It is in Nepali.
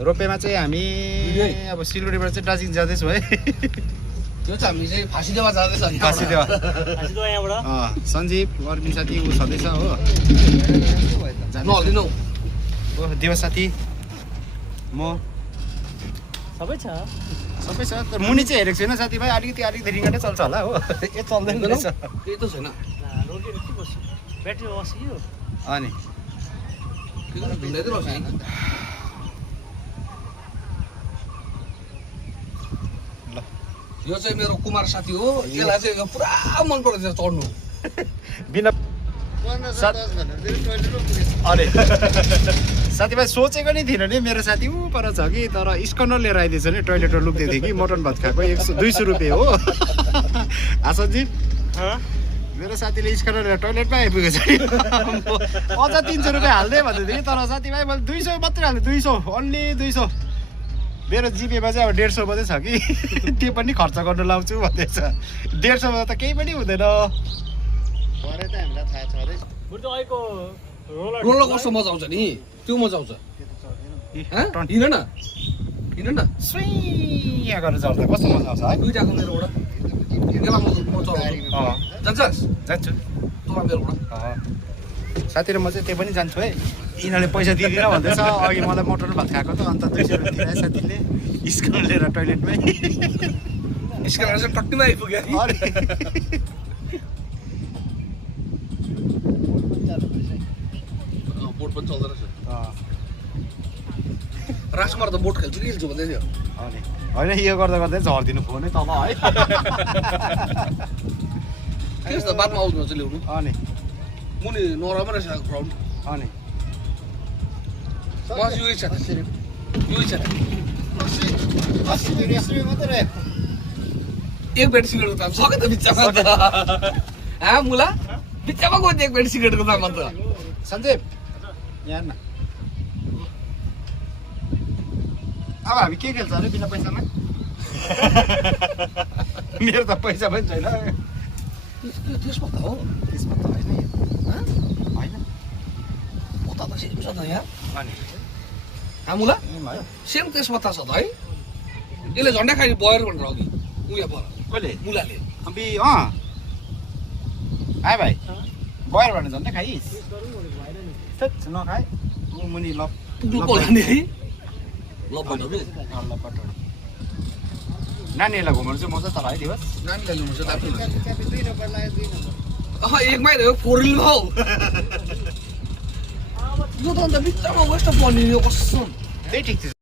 रोपेमा चाहिँ हामी अब सिलगढीबाट चाहिँ दार्जिलिङ जाँदैछौँ है। त्यो चाहिँ हामी चाहिँ फाँसीदेवा जाँदैछ नि। फाँसीदेवा यहाँबाट सञ्जीव अर्बिन साथी ऊ छँदैछ हो। नहल्दिनौ हो देव साथी म सबै छ। सबै छ तर मुनि चाहिँ हेरेको छुइनँ साथीभाइ। अलिकति रिङ्गटै चल्छ होला हो। ए चल्दैन रहेछ। केही त छैन। रोकेर के बस्यो ब्याट्री बस्यो। अनि के गर्नु भिन्दै त रहेछ नि। ल यो चाहिँ मेरो कुमार साथी हो। यसलाई चाहिँ पुरा मन पर्छ चढ्नु। बिना अरे साथीभाइ सोचेको नि थिएन नि मेरो साथी ऊ पर छ कि तर स्कनर लिएर आइदिएछ नि। टोइलेटमा लुक्दै थियो कि मटन भात खाएको 200 रुपियाँ हो। आसनजी मेरो साथीले स्कनर लिएर टोइलेटमै आइपुगेछ नि। अझ 300 रुपियाँ हाल्दै भन्दै थियो कि तर साथीभाइ मैले 200 मात्रै हाल्थेँ। 200 अन्ली 200 मेरो जिपेमा चाहिँ अब 150 मात्रै छ कि त्यो पनि खर्च गर्नु लाउँछु भन्दैछ। 150 मा त केही पनि हुँदैन। बरु त अहिलेको रोलर कस्तो मजा आउँछ नि। त्यो मजा आउँछ। हिँड न हिँड न। सुइँ गरेर चल्दा कस्तो मजा आउँछ है। दुईटाको मेरोबाट यसलाई म चलाउँछु। जान्छस् जान्छु तँलाई मेरोबाट। साथी र म चाहिँ त्यो पनि जान्छु है। यिनीहरूले पैसा दिँदिन भन्दैछ। अघि मलाई मटन भात खाएको त अन्त 200 रुपियाँ दिएर साथीले स्कन लिएर टोइलेटमै स्क्यानर चाहिँ टट्टीमा आइपुग्यो नि। बोट पनि चल्दो रहेछ। राजकुमार त बोट खेल्छु कि खेल्छु भन्दै थियो। अनि होइन यो गर्दा गर्दै झरिदिनु फोनै तल है। के त बादमा आउँदैन चाहिँ ल्याउनु। अनि मुनि नराम्रो रहेछ ग्राउन्ड। अनि मलाई यो इच्छा यो इच्छा एक बेड सिगरेटको दाम सक्यो त बिच्चामा त। मुला बिच्चामा गयो एक बेड सिगरेटको दाम अन्त। सञ्जीव यहाँ न अब हामी के खेल्छ अरे बिना पैसामा। मेरो त पैसा पनि छैन। त्यसमा त हो त्यसमा त होइन होइन उता त सेम छ त यहाँ। अनि मुला भयो सेम त्यसमा त छ त है। यसले झन्डा खाइ बयर भनेर अघि उयो पर कहिले मुलाले अबि आए भाइ बयर भने झन्डै खाइस् नखाए ऊ मुनि लप पुग्नु पर्ला नि है। लपट कि नानीहरूलाई घुमाउनु चाहिँ मजा तल है दिवस। नानीलाई ल्याउनु चाहिँ दामी हुन्छ। एकमै रह्यो 4 व्हिल हौ। यो त अन्त बिच्चामा वेस्ट अफ मनी यो कसम। त्यही ठिक छ।